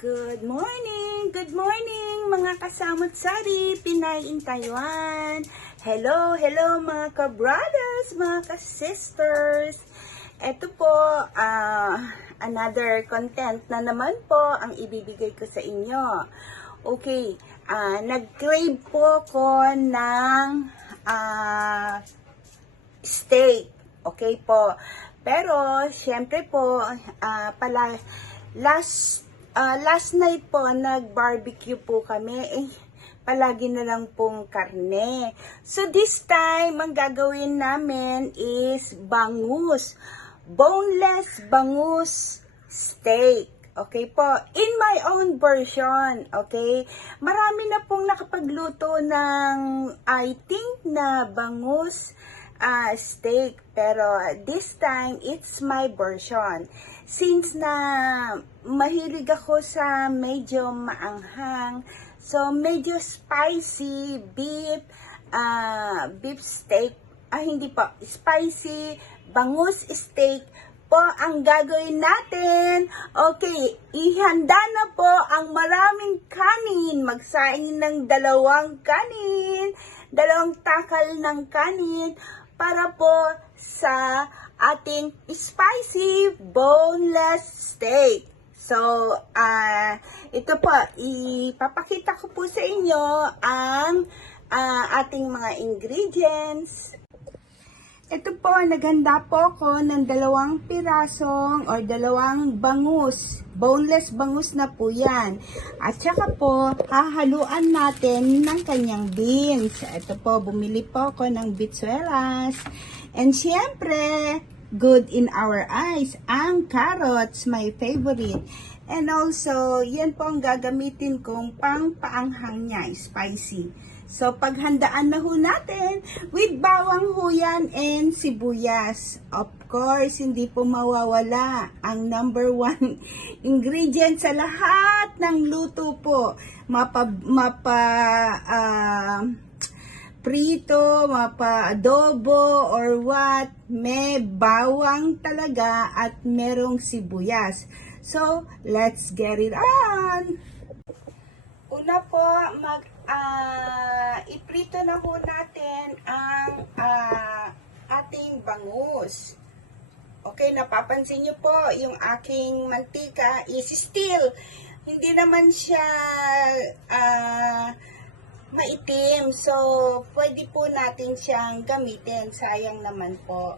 Good morning mga kasamot-sari, Pinay in Taiwan. Hello mga ka-brothers, mga ka-sisters. Ito po, another content na naman po ang ibibigay ko sa inyo. Okay, nag-crave po ko ng steak. Okay po. Pero, syempre po, last night po, nag-barbecue po kami. Palagi na lang pong karne. So, this time, ang gagawin namin is bangus. Boneless bangus steak. Okay po. In my own version. Okay. Marami na pong nakapagluto ng, I think, na bangus steak. Pero, this time, it's my version. Since na mahilig ako sa medyo maanghang, so medyo spicy beef steak, hindi po, spicy bangus steak po ang gagawin natin. Okay, ihanda na po ang maraming kanin. Magsaing ng dalawang takal ng kanin para po sa ating spicy boneless steak. So, ito po, ipapakita ko po sa inyo ang ating mga ingredients. Ito po, naghanda po ako ng 2 pirasong or 2 bangus. Boneless bangus na po yan. At saka po, hahaluan natin ng kanyang beans. Ito po, bumili po ako ng bitsuelas. And syempre, good in our eyes, ang carrots, my favorite. And also, yan po ang gagamitin kong pang-paanghang niya, spicy. So, paghandaan na ho natin with bawang huyan and sibuyas. Of course, hindi po mawawala ang number 1 ingredient sa lahat ng luto po. Prito, mapa-adobo, or what, may bawang talaga at merong sibuyas. So, let's get it on! Una po, iprito na ho natin ang ating bangus. Okay, napapansin nyo po, yung aking mantika is still, hindi naman siya maitim. So, pwede po natin siyang gamitin. Sayang naman po.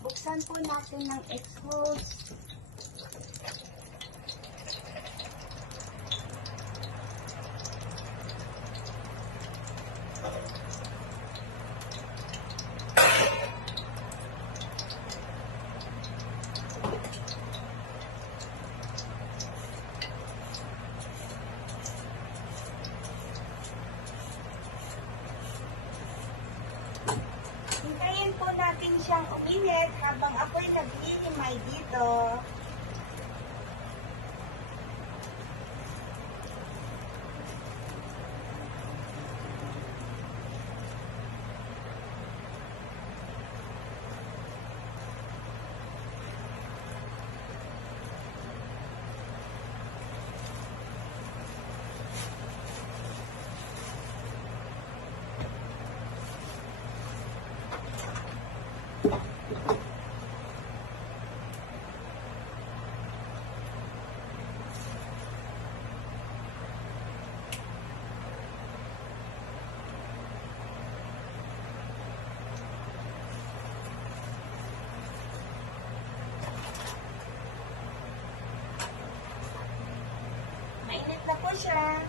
Buksan po natin ng exhaust. Hintayin po natin siyang uminit habang ako'y naghihimay dito. Mainit na po siya.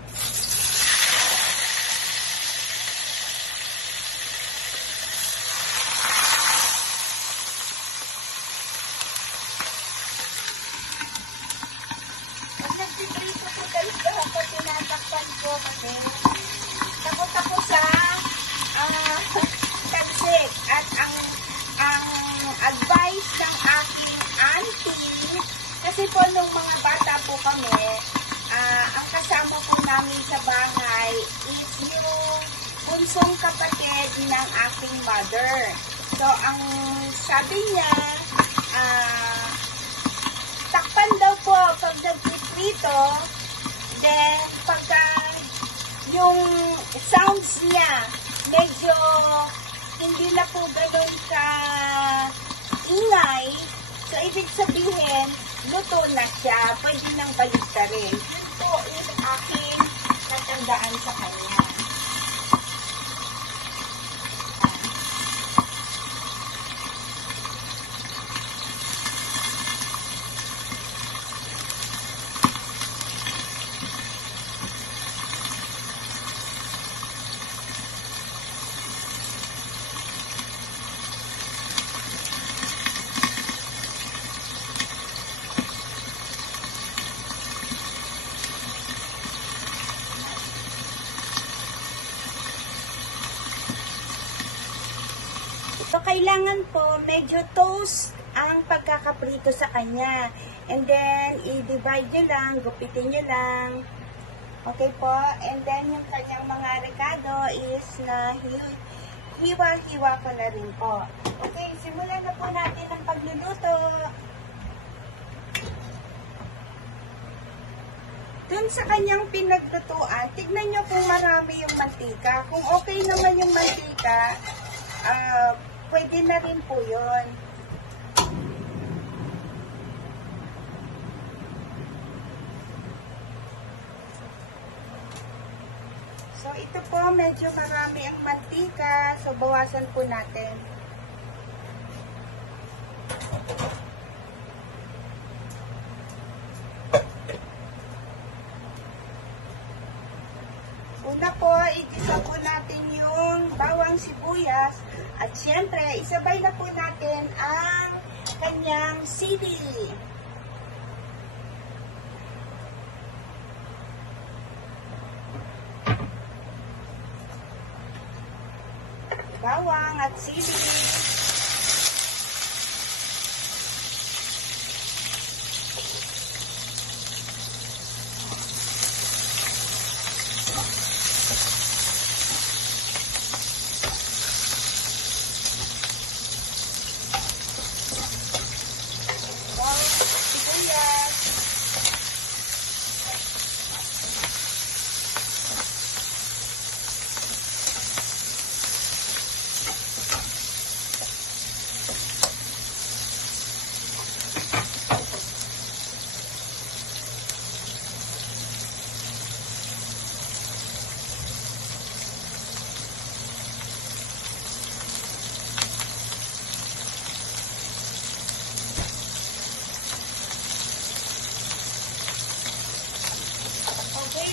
Pag nagtitrito po talaga ako, tinatakpan ko kasi takot ako sa tagsik. At ang advice ng aking auntie, kasi po nung mga bata po kami, ang kasama po namin sa bahay is yung bunsong kapatid ng aking mother. So, ang sabi niya, takpan daw po pag nagpiprito, then pagka yung sounds niya medyo hindi na po ganun ka ingay, so ibig sabihin, luto na siya, pwede nang baliktarin. Yun po yung aking natandaan sa kanya. So, kailangan po medyo toast ang pagkakaprito sa kanya. And then, i-divide nyo lang, gupitin nyo lang. Okay po? And then, yung kanyang mga rekado is na hiwa-hiwa ko na rin po. Okay, simulan na po natin ang pagluluto. Dun sa kanyang pinaglutuan, tignan nyo kung marami yung mantika. Kung okay naman yung mantika, pwede na rin po yun. So, ito po, medyo marami ang mantika. So, bawasan po natin. Una po, igisa po natin yung bawang sibuyas. At syempre, isabay na po natin ang kanyang sili. Bawang at sili.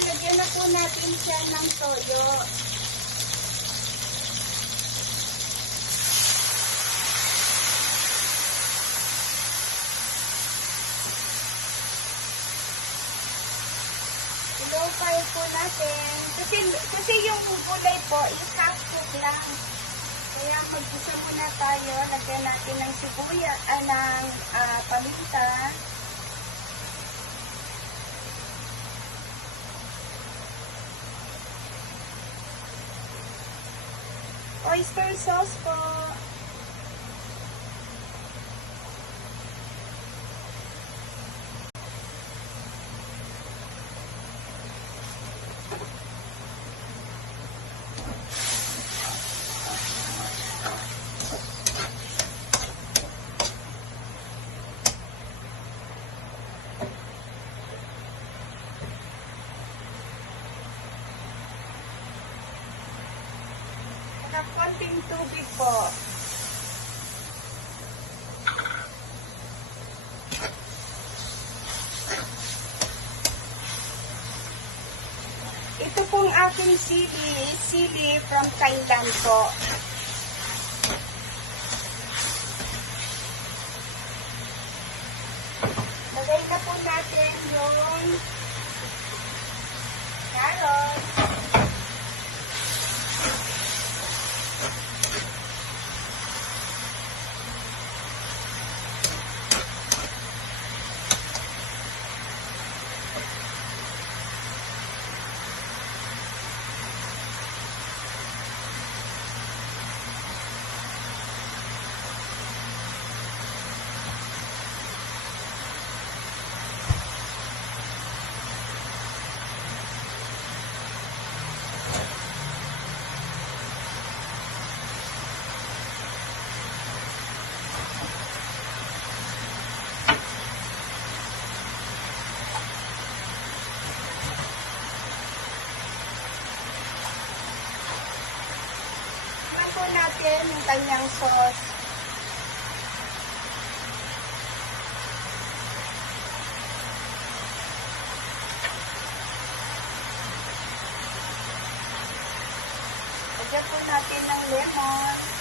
Lagyan na po natin siya ng toyo. Low fire po natin. Kasi yung gulay po is half cook lang. Kaya mag-isa muna tayo. Lagyan natin ng sibuyas, ng paminta. Oyster sauce po. Konting tubig po. Ito pong aking sili from Thailand po. Lagay na po natin yung carrot. po natin yung kanyang sauce. Lagyan po natin ng lemon.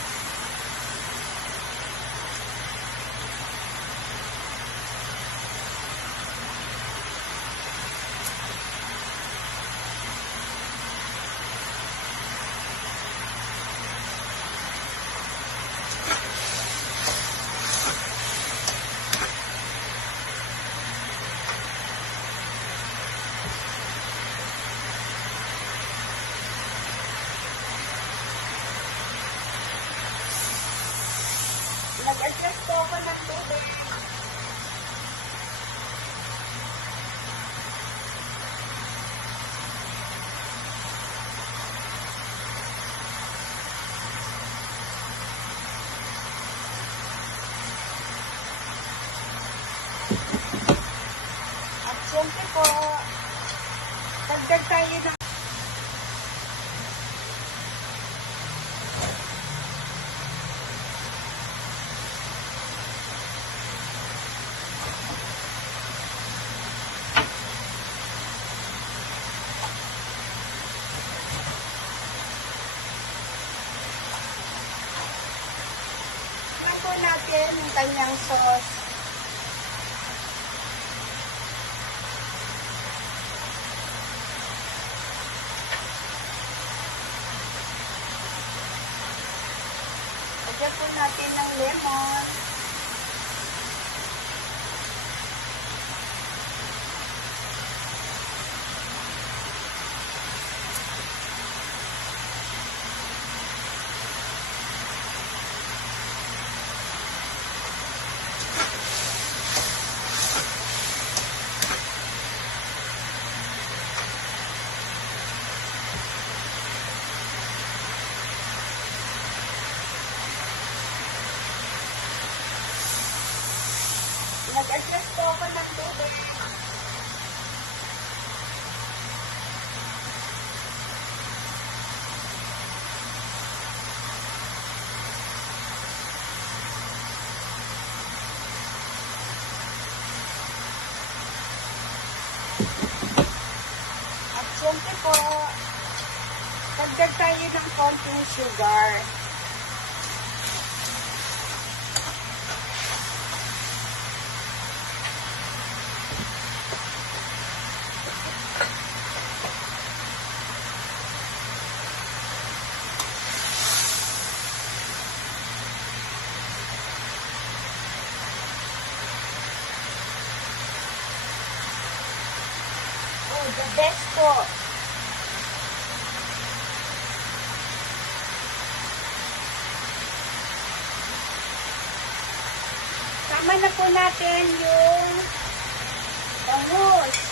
Nag-adjust po ako ng tubig. At syempre po, dagdag tayo ng natin yung kanyang sauce. Lagyan po natin ng lemon. Nag-adjust po ako ng tubig. At syempre po, dagdag tayo ng konting sugar. The best po. Sama na po natin yung bangus.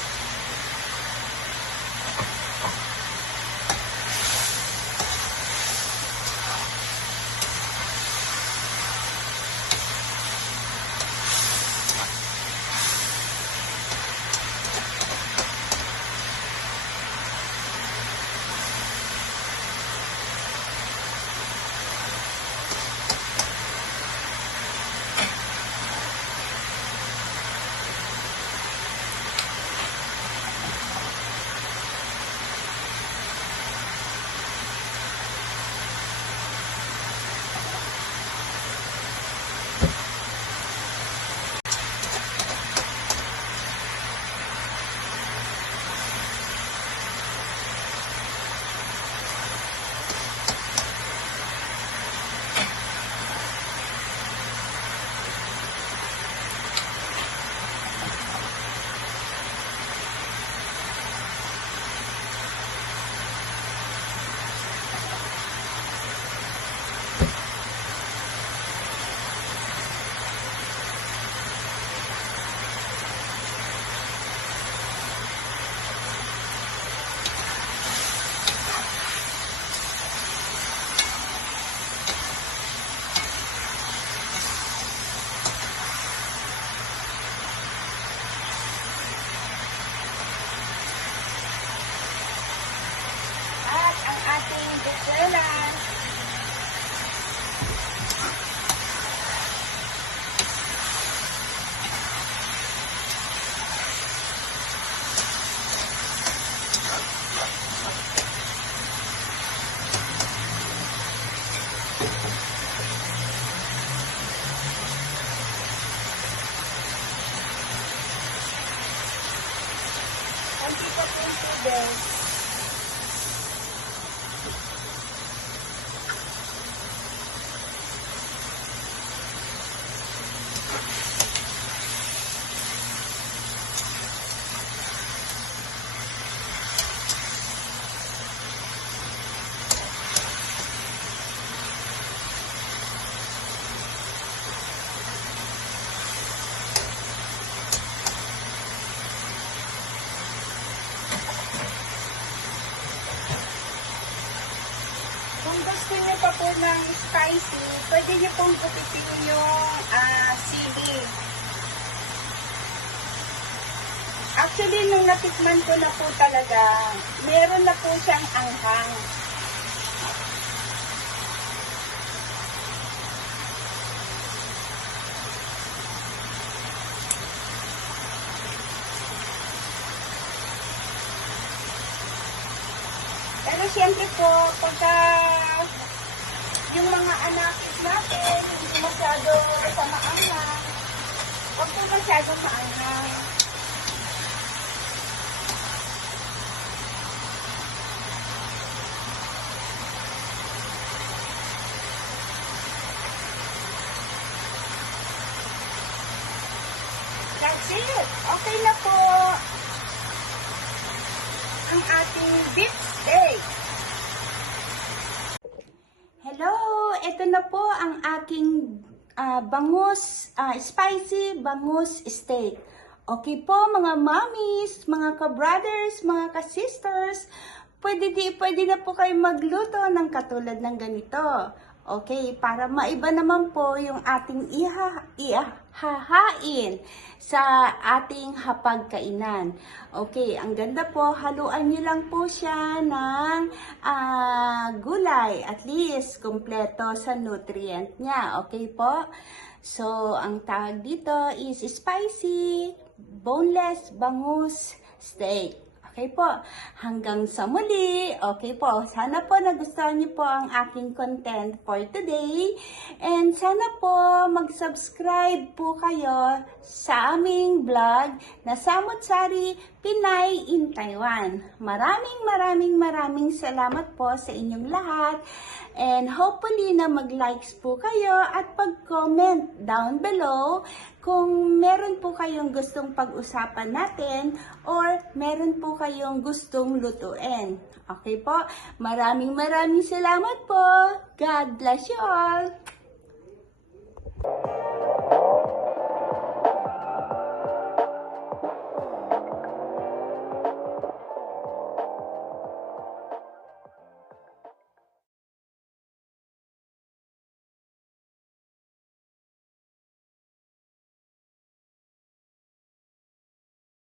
noodles. Kung gusto niyo pa po ng spicy, pwede niyo pong gupitin yung sili. Actually, nung natikman ko na po talaga, meron na po siyang anghang. Pero siyempre po, pagka yung mga anak natin, hindi masyado sa maanghang, huwag po masyado maanghang. That's it. Okay na po ang ating beef steak. Hello! Ito na po ang aking bangus, spicy bangus steak. Okay po mga mommies, mga ka-brothers, mga ka-sisters, pwede na po kayo magluto ng katulad ng ganito. Okay, para maiba naman po yung ating ihahain sa ating hapagkainan. Okay, ang ganda po, haluan nyo lang po siya ng gulay, at least kompleto sa nutrient niya. Okay po? So, ang tawag dito is spicy boneless bangus steak. Okay po, hanggang sa muli. Okay po, sana po nagustuhan niyo po ang aking content for today. And sana po mag-subscribe po kayo sa aming vlog na Samut Sari Pinay in Taiwan. Maraming salamat po sa inyong lahat. And hopefully na mag-likes po kayo at pag-comment down below kung meron po kayong gustong pag-usapan natin or meron po kayong gustong lutuin. Okay po? Maraming salamat po. God bless you all.